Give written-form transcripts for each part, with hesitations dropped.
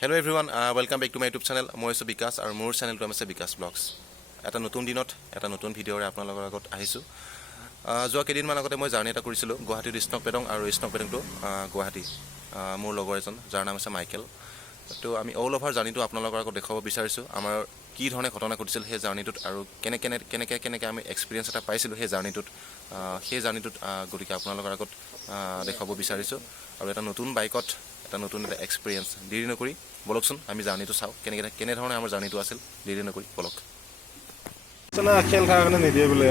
Hello' everyone, welcome back to my YouTube channel. মই আছোঁ বিকাশ আৰু মোৰ চেনেলটো আছে বিকাশ ব্লগছ। এটা নতুন দিনত এটা নতুন ভিডিঅ'ৰে আপোনালোকৰ আগত আহিছোঁ। যোৱা কেইদিনমান আগতে মই জাৰ্ণি এটা কৰিছিলোঁ গুৱাহাটীৰ ইষ্টক পেডং আৰু ইষ্টক পেডংটো গুৱাহাটী। মোৰ লগৰ এজন যাৰ নাম আছে মাইকেল। তো আমি অল অভাৰ জাৰ্ণিটো আপোনালোকৰ আগত দেখুৱাব বিচাৰিছোঁ। আমাৰ কি ধৰণে ঘটনা ঘটিছিল সেই জাৰ্ণিটোত আৰু কেনেকৈ আমি এক্সপিৰিয়েঞ্চ এটা পাইছিলোঁ সেই জাৰ্ণিটোত। গতিকে আপোনালোকৰ আগত দেখুৱাব বিচাৰিছোঁ আৰু এটা নতুন বাইকত এটা নতুন এক্সপিৰিয়েঞ্চ। দেৰি নকৰি বলকচোন আমি জাৰ্ণিটো চাওঁ, কেনেধৰণে আমাৰ জাৰ্ণিটো আছিল। দেৰি নকৰি বলক। খেল থাকাৰ কাৰণে নিদিয়ে বোলে।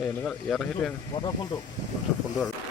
এনেকুৱা ইয়াত সেইটোৱে ৱাটাৰফলটো ফলটো আৰু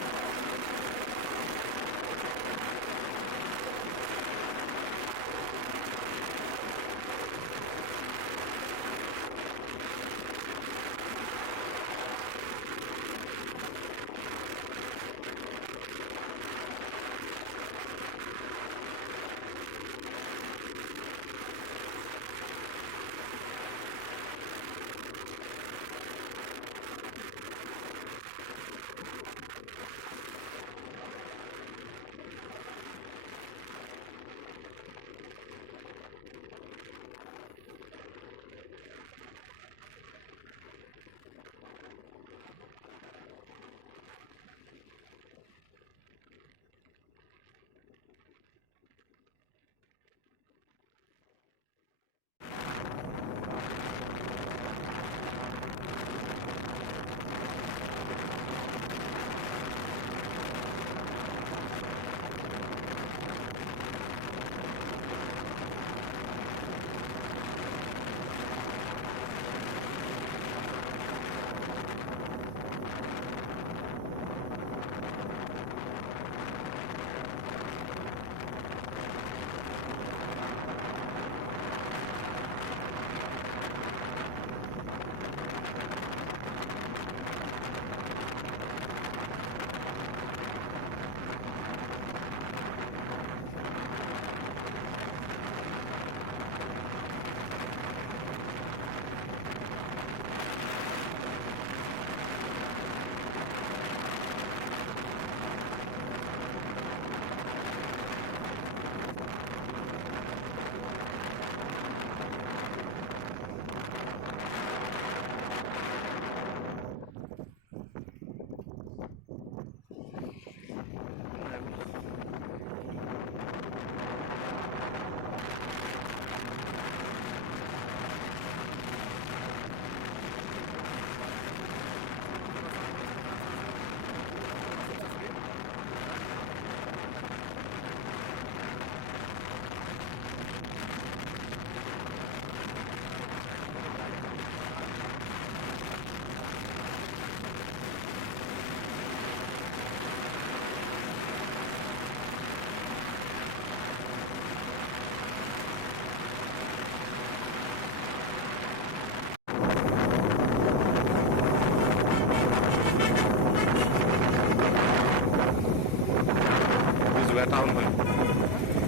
জোগাই টাউন হয়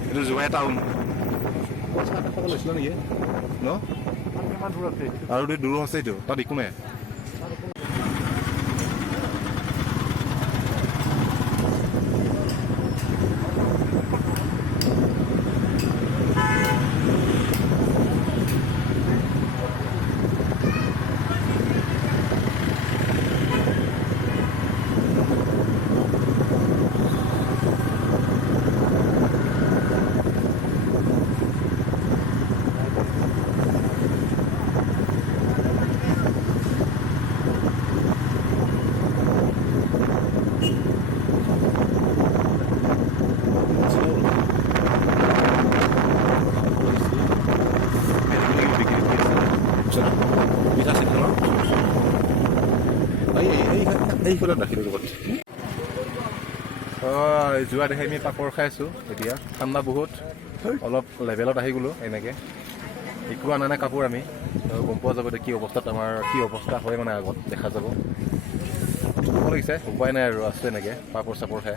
এইটো জোগাই টাউন লৈছিলা নেকি ন কিমান দূৰ আছে আৰু দূৰো আছে এইটো তাত একো নাই পিঠা চিঠা ন এইফালে ৰাখিলোঁ লগত যোৱা দেখি আমি পাপৰ খাইছোঁ এতিয়া ঠাণ্ডা বহুত অলপ লেভেলত আহি গ'লোঁ এনেকৈ একো আনা নাই কাপোৰ আমি গম পোৱা যাব এতিয়া কি অৱস্থাত আমাৰ কি অৱস্থা হয় মানে আগত দেখা যাব ভাল লাগিছে উপায় নাই আৰু আছে এনেকৈ পাপৰ চাপৰ খাই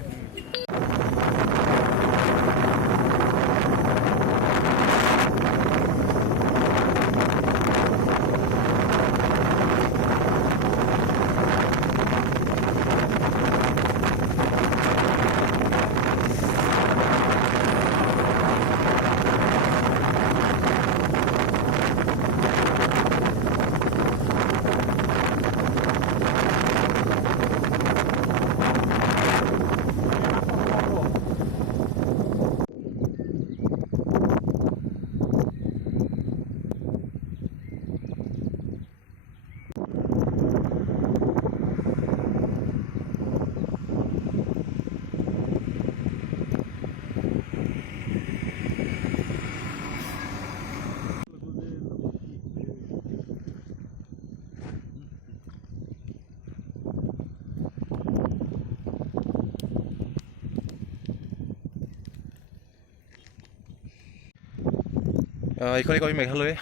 এইখনে কবি মেঘালয়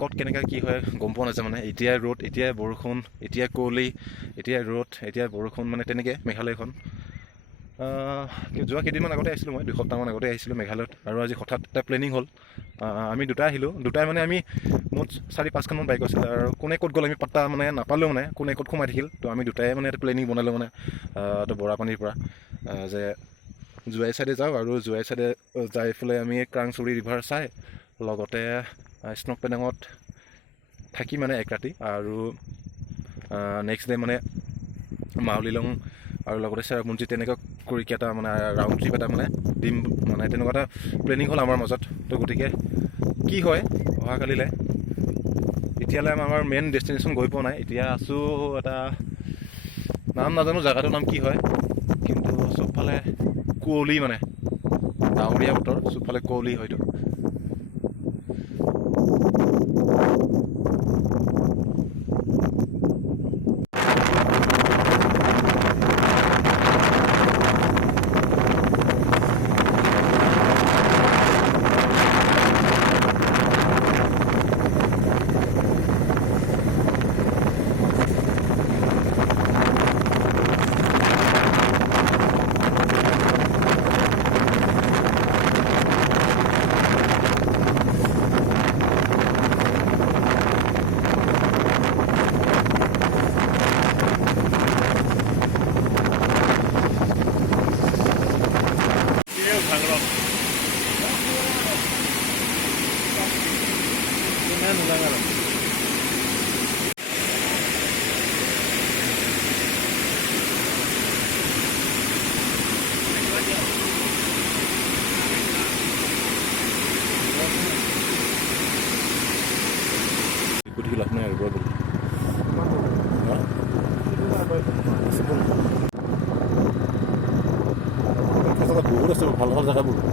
ক'ত কেনেকৈ কি হয় গম পোৱা নাযায় মানে এতিয়াই ৰ'দ এতিয়াই বৰষুণ এতিয়াই কুঁৱলী এতিয়াই ৰ'দ এতিয়াই বৰষুণ মানে তেনেকৈ মেঘালয়খন যোৱা কেইদিনমান আগতে আহিছিলোঁ মই 2 সপ্তাহমান আগতে আহিছিলোঁ মেঘালয়ত আৰু আজি হঠাৎ এটা প্লেনিং হ'ল আমি দুটাই আহিলোঁ দুটাই মানে আমি মুঠ 4-5খনমান বাইক আছিলে আৰু কোনে ক'ত গ'ল আমি পাত্তা মানে নাপালেও মানে কোনে ক'ত সোমাই থাকিল তো আমি দুটাই মানে এটা প্লেনিং বনালোঁ মানে তো বৰাপানীৰ পৰা যে জোৱাই ছাইডে যাওঁ আৰু জোৱাই ছাইডে যাই পেলাই আমি ক্ৰাংচুৰি ৰিভাৰ চাই লগতে স্নক পেডঙত থাকি মানে 1 ৰাতি আৰু নেক্সট ডে মানে মাউলিলং আৰু লগতে চেৰাপুঞ্জী তেনেকুৱা কৰি এটা মানে ৰাউণ্ড ট্ৰিপ এটা মানে দিম মানে তেনেকুৱা এটা প্লেনিং হ'ল আমাৰ মাজত তো গতিকে কি হয় অহাকালিলৈ এতিয়ালৈ আমাৰ মেইন ডেষ্টিনেশ্যন গৈ পোৱা নাই এতিয়া আছোঁ এটা নাম নাজানো জেগাটোৰ নাম কি হয় কিন্তু চবফালে কুঁৱলী মানে ডাৱৰীয়া বতৰ চবফালে কুঁৱলী হয়তো Ikut hilafnya ya bro. Hah? Kata-kata buruk sih, hal-hal jaga buruk.